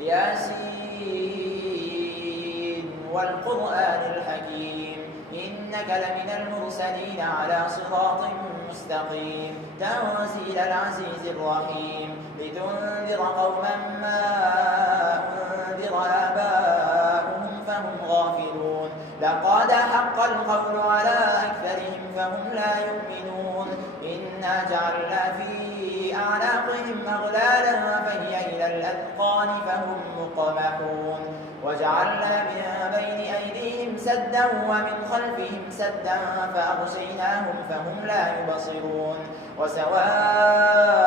ياسين والقرآن الحكيم إنك لمن المرسلين على صراط مستقيم تنزيل العزيز الرحيم لتنذر قوما ما أنذر آباؤهم فهم غافلون لقد حق القول على أكثرهم فهم لا يؤمنون إنا جعلنا في أعناقهم أغلالا فهي إلى الأذقان فهم مقمحون وجعلنا من بين أيديهم سدا ومن خلفهم سدا فأغشيناهم فهم لا يبصرون وسواء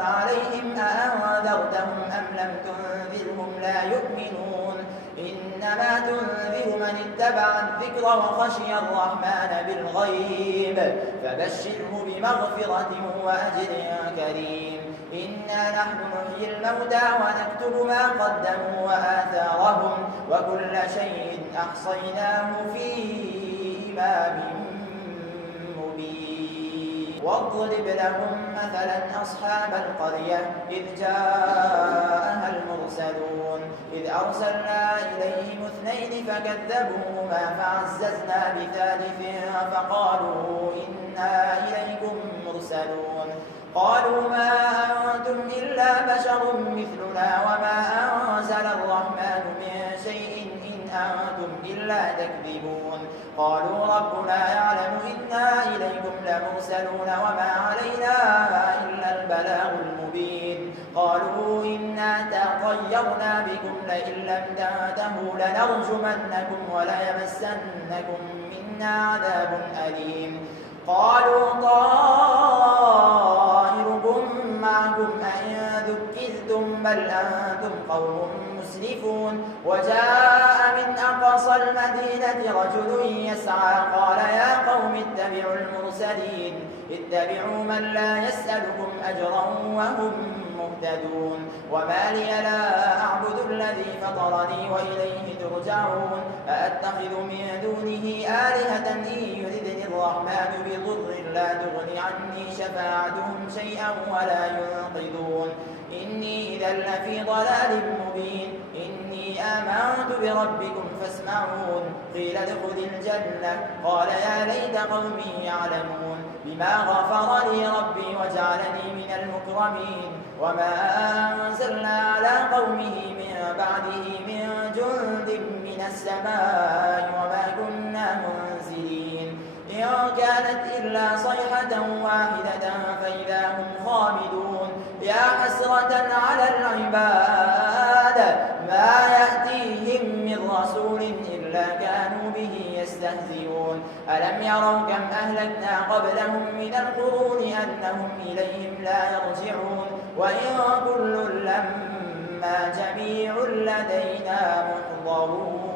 عليهم أأنذرتهم أم لم تنذرهم لا يؤمنون إنما تنذر من اتبع الذكر وخشي الرحمن بالغيب فبشره بمغفرة وأجر كريم إنا نحن نحيي الموتى ونكتب ما قدموا وآثارهم وكل شيء أحصيناه في إمام مبين واضرب لهم مثلا أصحاب القرية إذ جاءها المرسلون إذ أرسلنا إليهم اثنين فكذبوهما فعززنا بثالث فقالوا إنا إليكم مرسلون قالوا ما أنتم إلا بشر مثلنا وما أنزل الرحمن من شيء إن أنتم إلا تكذبون قالوا ربنا يعلم إنا إليكم لمرسلون وما علينا إلا البلاغ المبين قالوا إنا تطيرنا بكم لئن لم تنتهوا لنرجمنكم وليمسنكم منا عذاب أليم قالوا طائركم معكم أئن ذكرتم بل أنتم قوم مسرفون وجاء من أقصى المدينة رجل يسعى قال يا قوم اتبعوا المرسلين اتبعوا من لا يسألكم أجرا وهم مهتدون وما لي لا أعبد الذي فطرني وإليه ترجعون أأتخذ من دونه آلهة إن يردني الرحمن بضر لا تغني عني شفاعتهم شيئا ولا ينقذون إني إذا لفي ضلال مبين إني آمنت بربكم فاسمعون قيل ادخل الجنة قال يا ليت قومي يعلمون بما غفر لي ربي وجعلني من المكرمين وما أنزلنا على قومه من بعده من جند من السماء وما كنا منزلين إن كانت إلا صيحة واحدة فإذا هم خامدون يا حسرة على العباد ما يأتيهم من رسول إلا كانوا به يستهزئون ألم يروا كم أهلكنا قبلهم من القرون أنهم إليهم لا يرجعون وإن كل لما جميع لدينا محضرون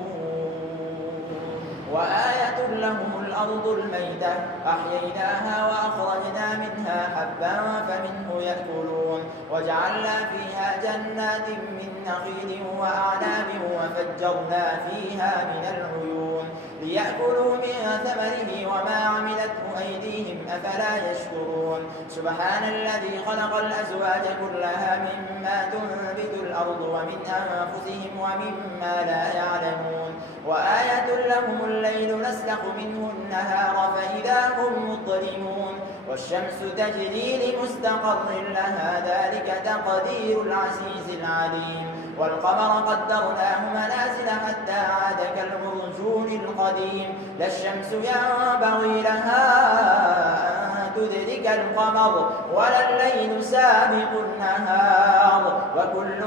وآية لهم الأرض الميتة أحييناها وأخرجنا منها حبا فمنه يأكلون وجعلنا فيها جنات من نخيل وأعناب وفجرنا فيها من العيون ليأكلوا من ثمره وما عملته أيديهم أفلا يشكرون سبحان الذي خلق الأزواج كلها مما تنبت الأرض ومن أنفسهم ومما لا يعلمون وآية لهم الليل نسلخ منه النهار فإذا هم مظلمون والشمس تجري لمستقر لها ذلك تقدير العزيز العليم والقمر قدرناه منازل حتى عاد كالعرجون القديم لا الشمس ينبغي لها أن تدرك القمر ولا الليل سابق النهار وكل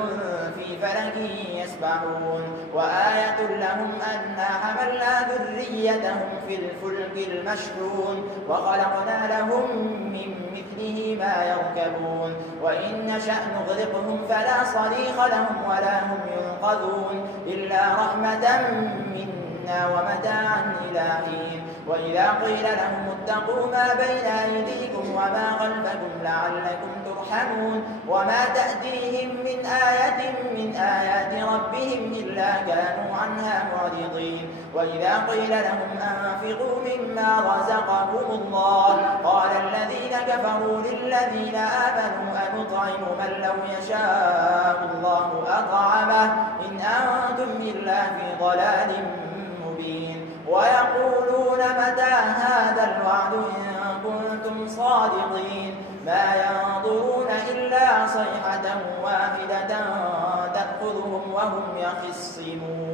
في فلك يسبحون وآية لهم أنا حملنا ذريتهم في الفلك المشحون وخلقنا لهم من مثله ما يركبون وإن نشأ نغرقهم فلا صريخ لهم ولا هم ينقذون إلا رحمة منا ومتاعا إلى حين وإذا قيل لهم اتقوا ما بين أيديكم وما خلفكم لعلكم ترحمون وما تأتيهم من آية من آيات ربهم ربهم إلا كانوا عنها معرضين وإذا قيل لهم أنفقوا مما رزقكم الله قال الذين كفروا للذين آمنوا أنطعم من لو يشاء الله أطعمه إن أنتم إلا في ضلال مبين ويقولون متى هذا الوعد إن كنتم صادقين ما ينظرون إلا صيحة واحدة تأخذهم وهم يخصمون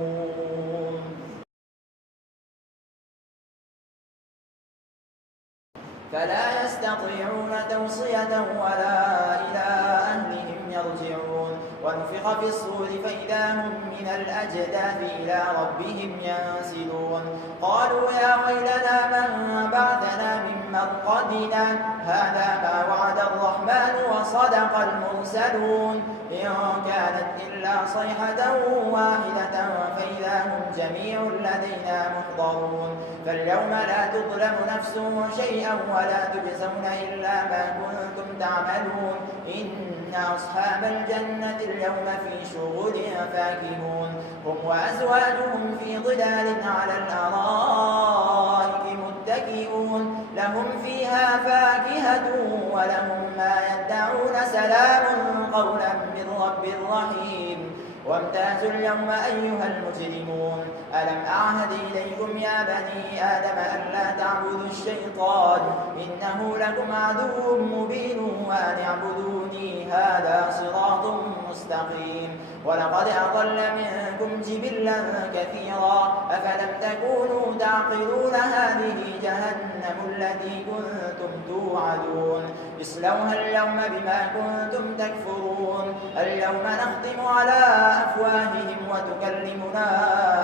فلا يستطيعون توصية ولا إلى أهلهم يرجعون ونفخ في الصور فإذا هم من الأجداث إلى ربهم ينسلون قالوا يا ويلنا من بعثنا من مرقدنا هذا ما وعد الرحمن وصدق المرسلون إن كانت إلا صيحة واحدة فإذا هم جميع لدينا محضرون فاليوم لا تظلم نفس شيئا ولا تجزون إلا ما كنتم تعملون إن أصحاب الجنة اليوم في شغل فاكهون هم وأزواجهم في ظلال على الأرائك متكئون لهم فيها فاكهة ولهم ما يدعون سلام قولا من رب رحيم وامتازوا اليوم أيها المجرمون ألم أعهد إليكم يا بني آدم ألا تعبدوا الشيطان إنه لكم عدو مبين وأن اعبدوني هذا صراط مستقيم ولقد أضل منكم جبلا كثيرا أفلم تكونوا تعقلون هذه جهنم التي كنتم توعدون اصلوها اليوم بما كنتم تكفرون اليوم نختم على أفواههم وتكلمنا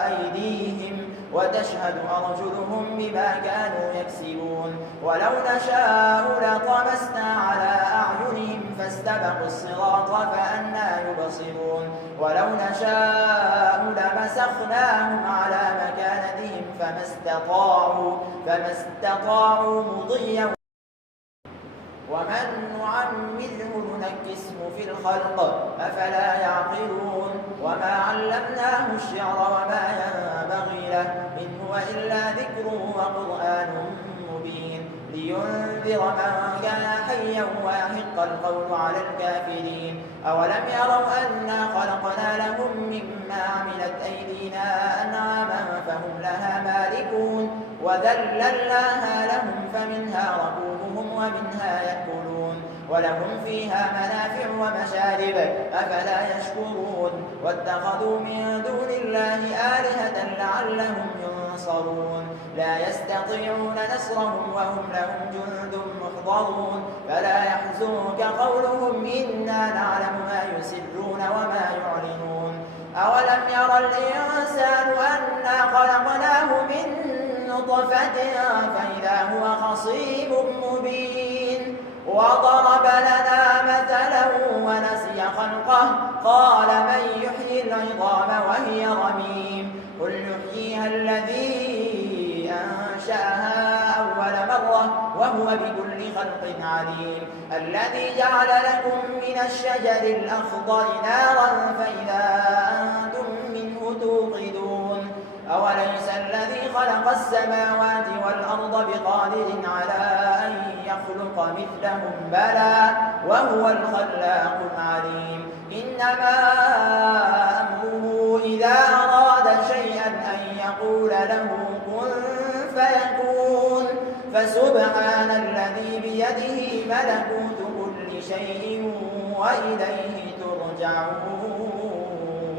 أيديهم وتشهد أرجلهم بما كانوا يكسبون ولو نشاء لطمسنا على أعينهم فاستبقوا الصراط فأنى يبصرون ولو نشاء لمسخناهم على مكانتهم فما استطاعوا مضيا ومن نعمره ننكسه في الخلق أفلا يعقلون وما علمناه الشعر وما ينبغي له إن هو إلا ذكر وقرآن مبين لينذر من كان حيا ويحق القول على الكافرين أولم يروا أنا خلقنا لهم مما عملت أيدينا أنعاما فهم لها مالكون وذللناها لهم فمنها ركوبهم ومنها يأكلون ولهم فيها منافع ومشارب أفلا يشكرون واتخذوا من دون الله آلهة لعلهم ينصرون لا يستطيعون نصرهم وهم لهم جند محضرون فلا يحزنك قولهم إنا نعلم ما يسرون وما يعلنون أولم ير الإنسان أنا خلقناه من نطفة فإذا هو خصيم مبين وضرب لنا مثلا ونسي خلقه قال من يحيي العظام وهي رميم قل يحييها الذي أنشأها أول مرة وهو بكل خلق عليم الذي جعل لكم من الشجر الأخضر نارا فإذا أنتم منه توقدون أوليس الذي خلق السماوات والأرض بقادر على أن يخلق مثلهم بلى وهو الخلاق العليم إنما أمره إذا أراد شيئا أن يقول له كن فيكون فسبحان الذي بيده ملكوت كل شيء وإليه ترجعون